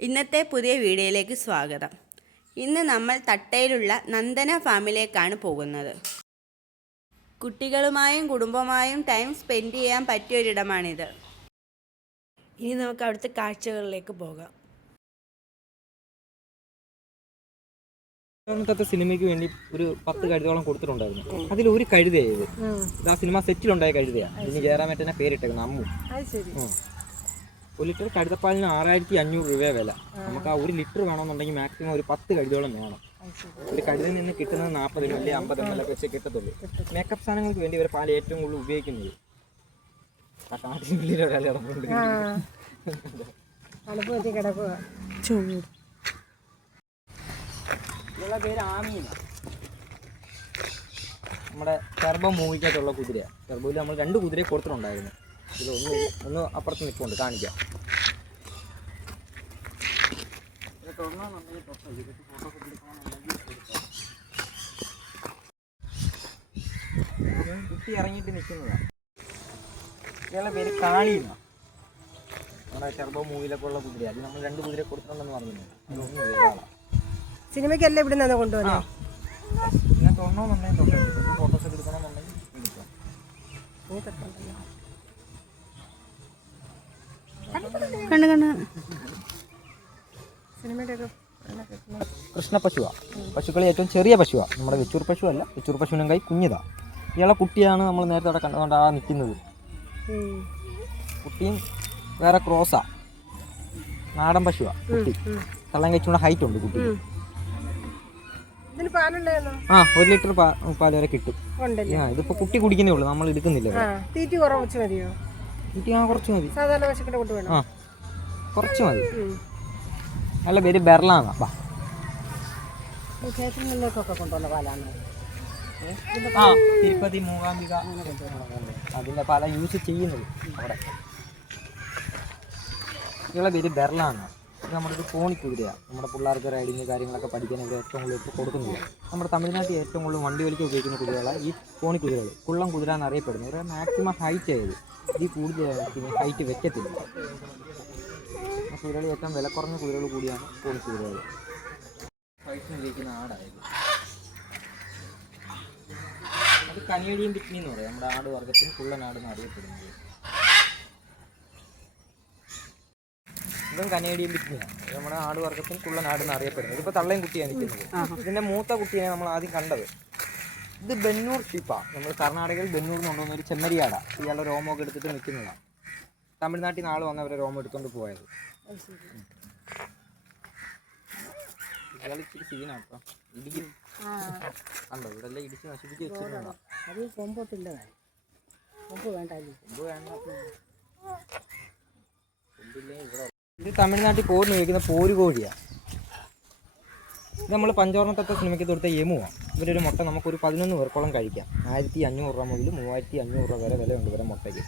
ഇന്നത്തെ പുതിയ വീഡിയോയിലേക്ക് സ്വാഗതം. ഇന്ന് നമ്മൾ തട്ടയിലുള്ള നന്ദന ഫാമിലേക്കാണ് പോകുന്നത്. കുട്ടികളുമായും കുടുംബമായും ടൈം സ്പെൻഡ് ചെയ്യാൻ പറ്റിയ ഒരിടമാണിത്. ഇനി നമുക്ക് അവിടുത്തെ കാഴ്ചകളിലേക്ക് പോകാം. സിനിമയ്ക്ക് വേണ്ടി ഒരു പത്ത് കഴുതോളം കൊടുത്തിട്ടുണ്ടായിരുന്നു. അതിൽ ഒരു കഴുതയായത് ആ. സിനിമ സെറ്റിലുണ്ടായ കഴുതയാണ് ഇനി ജയറാമേട്ടനെ പേരിട്ടേക്കുന്നത് അമ്മു. ഒരു ലിറ്റർ കഴുതപ്പാലിന് ആറായിരത്തി അഞ്ഞൂറ് രൂപ വില. നമുക്ക് ആ ഒരു ലിറ്റർ വേണമെന്നുണ്ടെങ്കിൽ മാക്സിമം ഒരു പത്ത് കഴുതോളം വേണം. ഒരു കഴുതിൽ നിന്ന് കിട്ടുന്നത് നാൽപ്പത് എം എൽ അമ്പത് എം എൽ ഒക്കെ വെച്ച് കിട്ടത്തുള്ളൂ. മേക്കപ്പ് സാധനങ്ങൾക്ക് വേണ്ടി ഇവർ പാൽ ഏറ്റവും കൂടുതൽ ഉപയോഗിക്കുന്നത്. ഇവളുടെ പേര് ആമീന. നമ്മുടെ ടെർബോ മൂവിക്കാത്തുള്ള കുതിരയാണ് ടെർബോയിൽ നമ്മൾ രണ്ട് കുതിരയെ കൊടുത്തിട്ടുണ്ടായിരുന്നു. ഇത് ഒന്ന് ഒന്ന് അപ്പുറത്ത് നിൽപ്പുണ്ട് കാണിക്കാം. കുട്ടി ഇറങ്ങിയിട്ട് നിൽക്കുന്നതാണ് ഇയാളെ പേര് കാളിയെന്ന നമ്മുടെ ടെർബോ മൂവിലൊക്കെ ഉള്ള കുതിര അത് നമ്മൾ രണ്ട് കുതിര കൊടുത്തിട്ടുണ്ടെന്ന് പറഞ്ഞിട്ടുണ്ട് സിനിമയ്ക്കല്ല ഇവിടെ നിന്ന് കൊണ്ടുവന്നത് ഞാൻ തൊടണമെന്നുണ്ടെങ്കിൽ തൊട്ടെടുക്കും ഫോട്ടോസ് എടുക്കണമെന്നുണ്ടെങ്കിൽ എടുക്കാം. കണ്ടു കണ്ടു കൃഷ്ണ പശുവാ. പശുക്കളിൽ ഏറ്റവും ചെറിയ പശുവാ. നമ്മുടെ വെച്ചൂർ പശു അല്ല വെച്ചൂർ പശുവിനും കൈ കുഞ്ഞിതാ. ഇയാളെ കുട്ടിയാണ് നമ്മൾ നേരത്തെ അവിടെ കണ്ടുകൊണ്ട് ആ നിൽക്കുന്നത്. കുട്ടിയും വേറെ ക്രോസാ. നാടൻ പശുവാ കുട്ടി. കള്ളം കഴിച്ചുകൊണ്ട് ഹൈറ്റ് ഉണ്ട് കുട്ടി ആ ഒരു ലിറ്റർ പാൽ വരെ കിട്ടും. ഇതിപ്പോ കുട്ടി കുടിക്കുന്നേ ഉള്ളൂ നമ്മൾ എടുക്കുന്നില്ല തീറ്റി കുറച്ച് മതിയോ? കുട്ടി ആ കുറച്ച് മതി. സാധാരണ പശുക്കളുടെ കൊണ്ട് വേണം? ആ കുറച്ച് മതി. നല്ല പേര് ബെർലാന്നാ ബാ. ക്ഷേത്രങ്ങളിലേക്കൊക്കെ കൊണ്ടുവന്ന പാലാണ് ആ തിരുപ്പതി മൂകാംബിക അതിന്റെ പല യൂസ് ചെയ്യുന്നത് അവിടെ. ഇയാളെ പേര് ബെർലാണ് ഇത് നമ്മുടെ ഒരു കോണിക്കുതിരയാണ് നമ്മുടെ പിള്ളേർക്ക് റൈഡിങ് കാര്യങ്ങളൊക്കെ പഠിക്കാൻ ഇവിടെ ഏറ്റവും കൂടുതൽ ഇപ്പോൾ കൊടുക്കുന്നില്ല. നമ്മുടെ തമിഴ്നാട്ടിൽ ഏറ്റവും കൂടുതൽ വണ്ടി വലിക്ക് ഉപയോഗിക്കുന്ന കുതിരകളാണ് ഈ കോണിക്കുതിരകൾ കുള്ളം കുതിര എന്നറിയപ്പെടുന്നത്. ഇവരെ മാക്സിമം ഹൈറ്റ് ആയത് ഈ കൂടുതൽ ഹൈറ്റ് വെക്കത്തില്ല. കുതിരകൾ ഏറ്റവും വില കുറഞ്ഞ കുതിരകൾ കൂടിയാണ് കോണിക്കുതിരകൾ ഹൈറ്റിന് ഉപയോഗിക്കുന്ന ആടായത്. അത് കനേഡിയൻ പിക്നി എന്ന് പറയും. നമ്മുടെ ആട് വർഗത്തിന് കുള്ളനാട് എന്ന് അറിയപ്പെടുന്നത്. ഇതും കനേഡിയൻ പിക്നിയാണ് നമ്മുടെ ആട് വർഗത്തിന് കുള്ളനാട് എന്ന് അറിയപ്പെടുന്നത്. ഇതിപ്പോൾ തള്ളയും കുട്ടിയാണ് നിൽക്കുന്നത്. ഇതിന്റെ മൂത്ത കുട്ടിയെ നമ്മൾ ആദ്യം കണ്ടത്. ഇത് ബെന്നൂർ ഷിപ്പ. നമ്മൾ കർണാടകയിൽ ബെന്നൂർ എന്ന് കൊണ്ടുവന്ന ഒരു ചെമ്മരിയാട. ഇയാളുടെ രോമമൊക്കെ എടുത്തിട്ട് നിൽക്കുന്നതാണ് തമിഴ്നാട്ടിൽ നിന്ന് ആൾ വന്ന് അവരെ രോമം എടുത്തുകൊണ്ട് പോയത്. ഇയാൾ ഇച്ചിരി സീനാണ് കേട്ടോ ഇടിക്കും. കണ്ടോ? ഇവിടെ എല്ലാം ഇടിച്ച് നശിപ്പിച്ച് അത് കൊമ്പ് വേണ്ട? കൊമ്പില്ലേ ഇവിടെ ഇത് തമിഴ്നാട്ടിൽ പോരിന് ഉപയോഗിക്കുന്ന പോര് കോഴിയാണ് ഇത് നമ്മൾ പഞ്ചോർണത്തെ സിനിമയ്ക്ക് കൊടുത്ത യമുവാണ് ഇവരൊരു മുട്ട നമുക്കൊരു പതിനൊന്ന് പേർക്കോളം കഴിക്കാം. ആയിരത്തി അഞ്ഞൂറ് രൂപ മുതൽ മൂവായിരത്തി അഞ്ഞൂറ് രൂപ വരെ വിലയുണ്ട് ഇവരെ മുട്ടയ്ക്ക്.